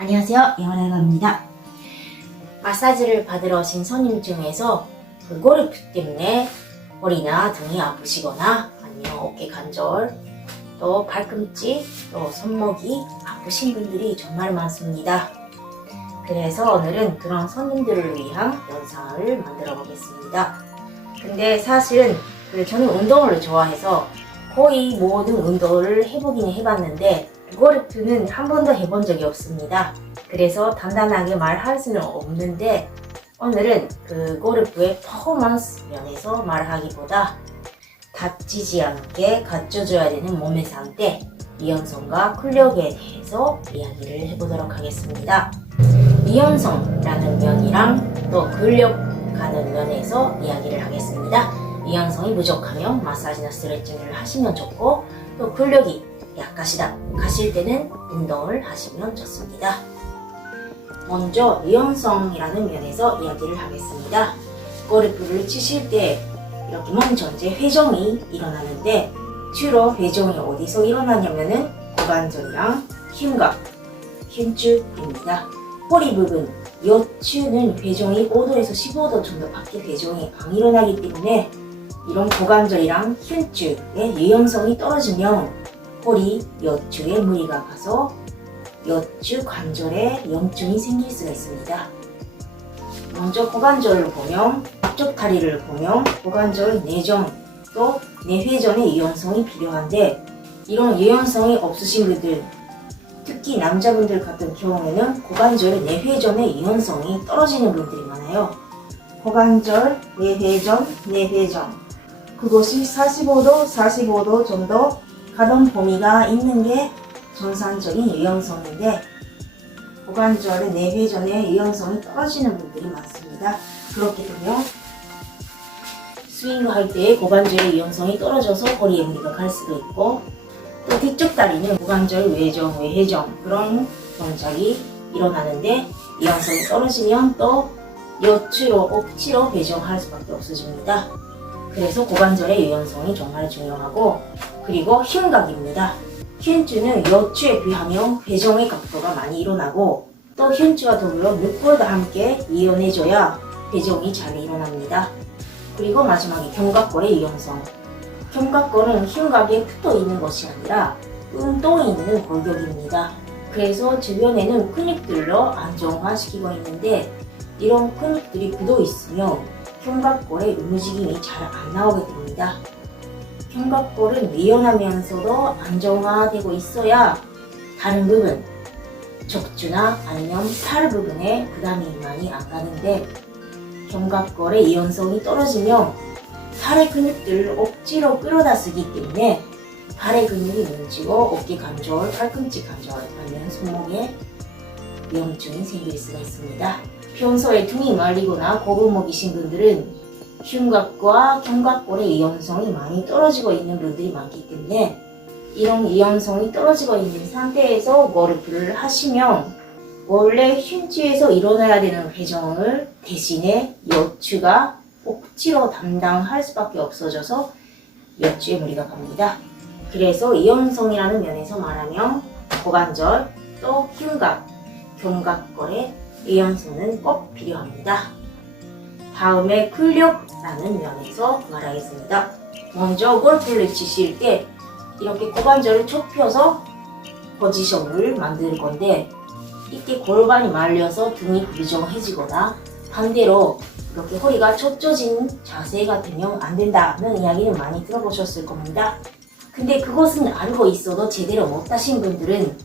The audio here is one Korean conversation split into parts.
안녕하세요. 영원할머니입니다. 마사지를 받으러 오신 손님 중에서 골프 때문에 허리나 등이 아프시거나 아니면 어깨 관절, 또 발꿈치, 또 손목이 아프신 분들이 정말 많습니다. 그래서 오늘은 그런 손님들을 위한 영상을 만들어 보겠습니다. 근데 사실은 저는 운동을 좋아해서 거의 모든 운동을 해보긴 해봤는데 골프는 한 번도 해본 적이 없습니다. 그래서 단단하게 말할 수는 없는데 오늘은 골프의 퍼포먼스 면에서 말하기보다 다치지 않게 갖춰줘야 되는 몸의 상태, 유연성과 근력에 대해서 이야기를 해보도록 하겠습니다. 유연성이라는 면이랑 또 근력하는 면에서 이야기를 하겠습니다. 유연성이 부족하면 마사지나 스트레칭을 하시면 좋고 또 근력이 약하시다 하실 때는 운동을 하시면 좋습니다. 먼저 유연성이라는 면에서 이야기를 하겠습니다. 골프를 치실 때 이렇게 몸 전체 회전이 일어나는데 주로 회전이 어디서 일어나냐면은 고관절이랑 흉곽, 흉추입니다. 허리 부분, 요추는 회전이 5도에서 15도 정도 밖에 회전이 안 일어나기 때문에 이런 고관절이랑 흉추의 유연성이 떨어지면 허리, 요추에 무리가 가서 요추 관절에 염증이 생길 수가 있습니다. 먼저 고관절을 보면 앞쪽 다리를 보면 고관절 내전 또 내회전의 유연성이 필요한데 이런 유연성이 없으신 분들 특히 남자분들 같은 경우에는 고관절 내회전의 유연성이 떨어지는 분들이 많아요. 고관절 내회전 그것이 45도 정도 가동 범위가 있는 게 정상적인 유연성인데 고관절의 내회전의 유연성이 떨어지는 분들이 많습니다. 그렇게 되면 스윙을 할 때 고관절의 유연성이 떨어져서 허리에 무리가 갈 수도 있고 또 뒤쪽 다리는 고관절 외회전 그런 동작이 일어나는데 유연성이 떨어지면 또 요추로 억지로 회전할 수밖에 없어집니다. 그래서 고관절의 유연성이 정말 중요하고 그리고 흉곽입니다. 흉추는 요추에 비하면 회전의 각도가 많이 일어나고 또 흉추와 더불어 늑골도 함께 이완해줘야 회전이 잘 일어납니다. 그리고 마지막에 견갑골의 유연성. 견갑골은 흉곽에 붙어있는 것이 아니라 운동이 있는 골격입니다. 그래서 주변에는 근육들로 안정화시키고 있는데 이런 근육들이 굳어있으면 견갑골의 움직임이 잘 안 나오게 됩니다. 견갑골은 유연하면서도 안정화되고 있어야 다른 부분, 척추나 아니면 팔 부분에 부담이 많이 안 가는데 견갑골의 유연성이 떨어지면 팔의 근육들을 억지로 끌어다 쓰기 때문에 팔의 근육이 뭉치고 어깨 관절, 팔꿈치 관절, 아니면 손목에 염증이 생길 수가 있습니다. 평소에 등이 말리거나 고부목이신 분들은 흉곽과 견갑골의 유연성이 많이 떨어지고 있는 분들이 많기 때문에 이런 유연성이 떨어지고 있는 상태에서 골프를 하시면 원래 흉추에서 일어나야 되는 회전을 대신에 요추가 억지로 담당할 수밖에 없어져서 요추에 무리가 갑니다. 그래서 유연성이라는 면에서 말하면 고관절 또 흉곽, 견갑골의 유연성은 꼭 필요합니다. 다음에 근력라는 면에서 말하겠습니다. 먼저 골프를 치실 때 이렇게 고관절을 좁혀서 포지션을 만들 건데 이때 골반이 말려서 등이 불정해지거나 반대로 이렇게 허리가 젖어진 자세가 되면 안 된다는 이야기는 많이 들어보셨을 겁니다. 근데 그것은 알고 있어도 제대로 못하신 분들은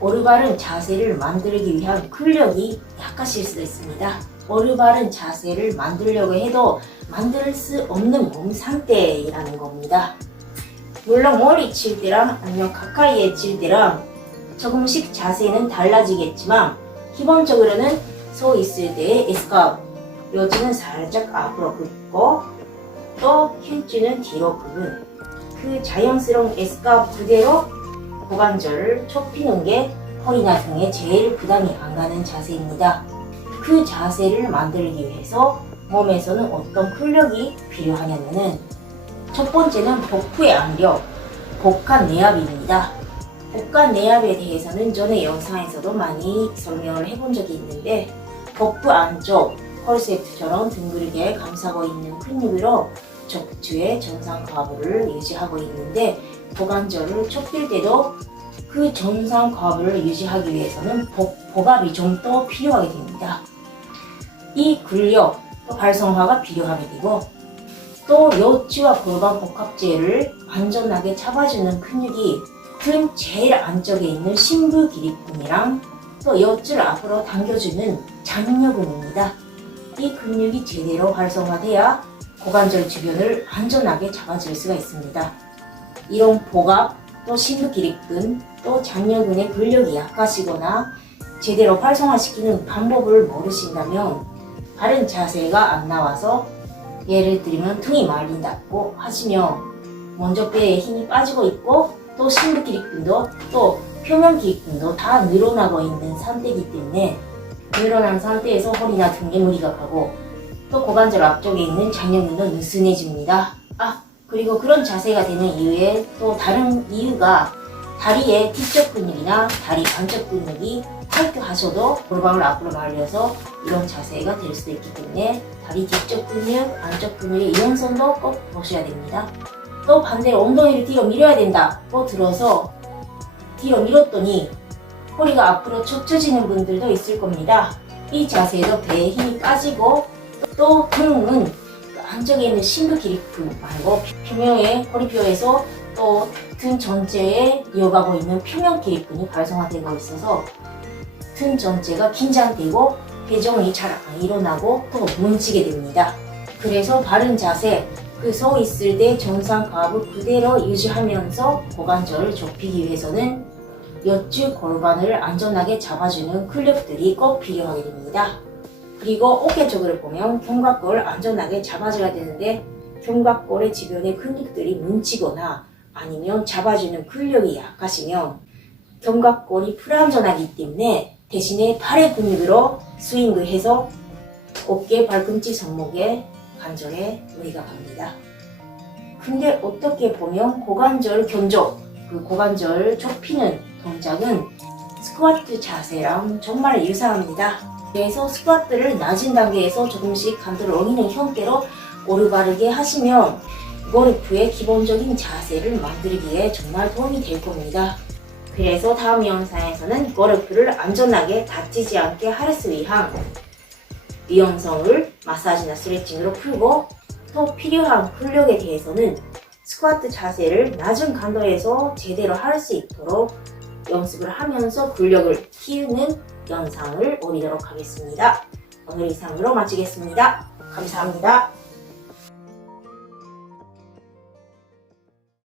올바른 자세를 만들기 위한 근력이 약하실 수도 있습니다. 올바른 자세를 만들려고 해도 만들 수 없는 몸 상태라는 겁니다. 물론 멀리 칠 때랑 아니면 가까이에 칠 때랑 조금씩 자세는 달라지겠지만 기본적으로는 서 있을 때의 에스카프, 요추는 살짝 앞으로 굽고 또 흉추는 뒤로 굽은 그 자연스러운 에스카프 그대로 고관절을 좁히는 게 허리나 등에 제일 부담이 안 가는 자세입니다. 그 자세를 만들기 위해서 몸에서는 어떤 근력이 필요하냐면은 첫 번째는 복부의 안력, 복합 내압입니다. 복간 내압에 대해서는 전에 영상에서도 많이 설명을 해본 적이 있는데, 복부 안쪽 콜세트처럼 둥글게 감싸고 있는 근육으로 척추의 정상 과부를 유지하고 있는데, 고관절을 좁힐 때도 그 정상 과부를 유지하기 위해서는 복압이 좀 더 필요하게 됩니다. 이 근력 또 활성화가 필요하게 되고, 또 요추와 골반 복합제를 완전하게 잡아주는 근육이 등 제일 안쪽에 있는 심부기립근이랑 또 요추를 앞으로 당겨주는 장요근입니다. 이 근육이 제대로 활성화돼야 고관절 주변을 안전하게 잡아줄 수가 있습니다. 이런 복압, 또 심부기립근, 또 장요근의 근력이 약하시거나 제대로 활성화시키는 방법을 모르신다면 바른 자세가 안 나와서, 예를 들면 등이 말린다고 하시면 먼저 배에 힘이 빠지고 있고 또 심부기립근도 또 표면기립근도 다 늘어나고 있는 상태이기 때문에, 늘어난 상태에서 허리나 등에 무리가 가고 또 고관절 앞쪽에 있는 장요근도 느슨해집니다. 그리고 그런 자세가 되는 이유에 또 다른 이유가, 다리의 뒤쪽 근육이나 다리 안쪽 근육이 탈퇴하셔도 골반을 앞으로 말려서 이런 자세가 될 수도 있기 때문에 다리 뒤쪽 근육, 안쪽 근육의 유연성도 꼭 보셔야 됩니다. 또 반대로 엉덩이를 뒤로 밀어야 된다고 들어서 뒤로 밀었더니 허리가 앞으로 축 처지는 분들도 있을 겁니다. 이 자세도 배에 힘이 빠지고, 또 등은 안쪽에 있는 심부기립근 말고 표면의 허리뼈에서 또 등 전체에 이어가고 있는 표면기립근이 활성화되고 있어서 등 전체가 긴장되고 회전이 잘 안 일어나고 또 뭉치게 됩니다. 그래서 바른 자세, 그 서 있을 때 정상 과압을 그대로 유지하면서 고관절을 좁히기 위해서는 요추 골반을 안전하게 잡아주는 근력들이 꼭 필요하게 됩니다. 그리고 어깨 쪽을 보면 견갑골을 안전하게 잡아줘야 되는데, 견갑골의 주변의 근육들이 뭉치거나 아니면 잡아주는 근력이 약하시면 견갑골이 불안전하기 때문에 대신에 팔의 근육으로 스윙을 해서 어깨, 발꿈치, 손목에 관절에 무리가 갑니다. 근데 어떻게 보면 고관절 견적, 그 고관절 좁히는 동작은 스쿼트 자세랑 정말 유사합니다. 그래서 스쿼트를 낮은 단계에서 조금씩 간도를 올리는 형태로 오르바르게 하시면 골프의 기본적인 자세를 만들기에 정말 도움이 될 겁니다. 그래서 다음 영상에서는 골프를 안전하게 다치지 않게 할 수 위한 유연성을 마사지나 스트레칭으로 풀고, 또 필요한 근력에 대해서는 스쿼트 자세를 낮은 강도에서 제대로 할 수 있도록 연습을 하면서 근력을 키우는 영상을 올리도록 하겠습니다. 오늘 이상으로 마치겠습니다. 감사합니다.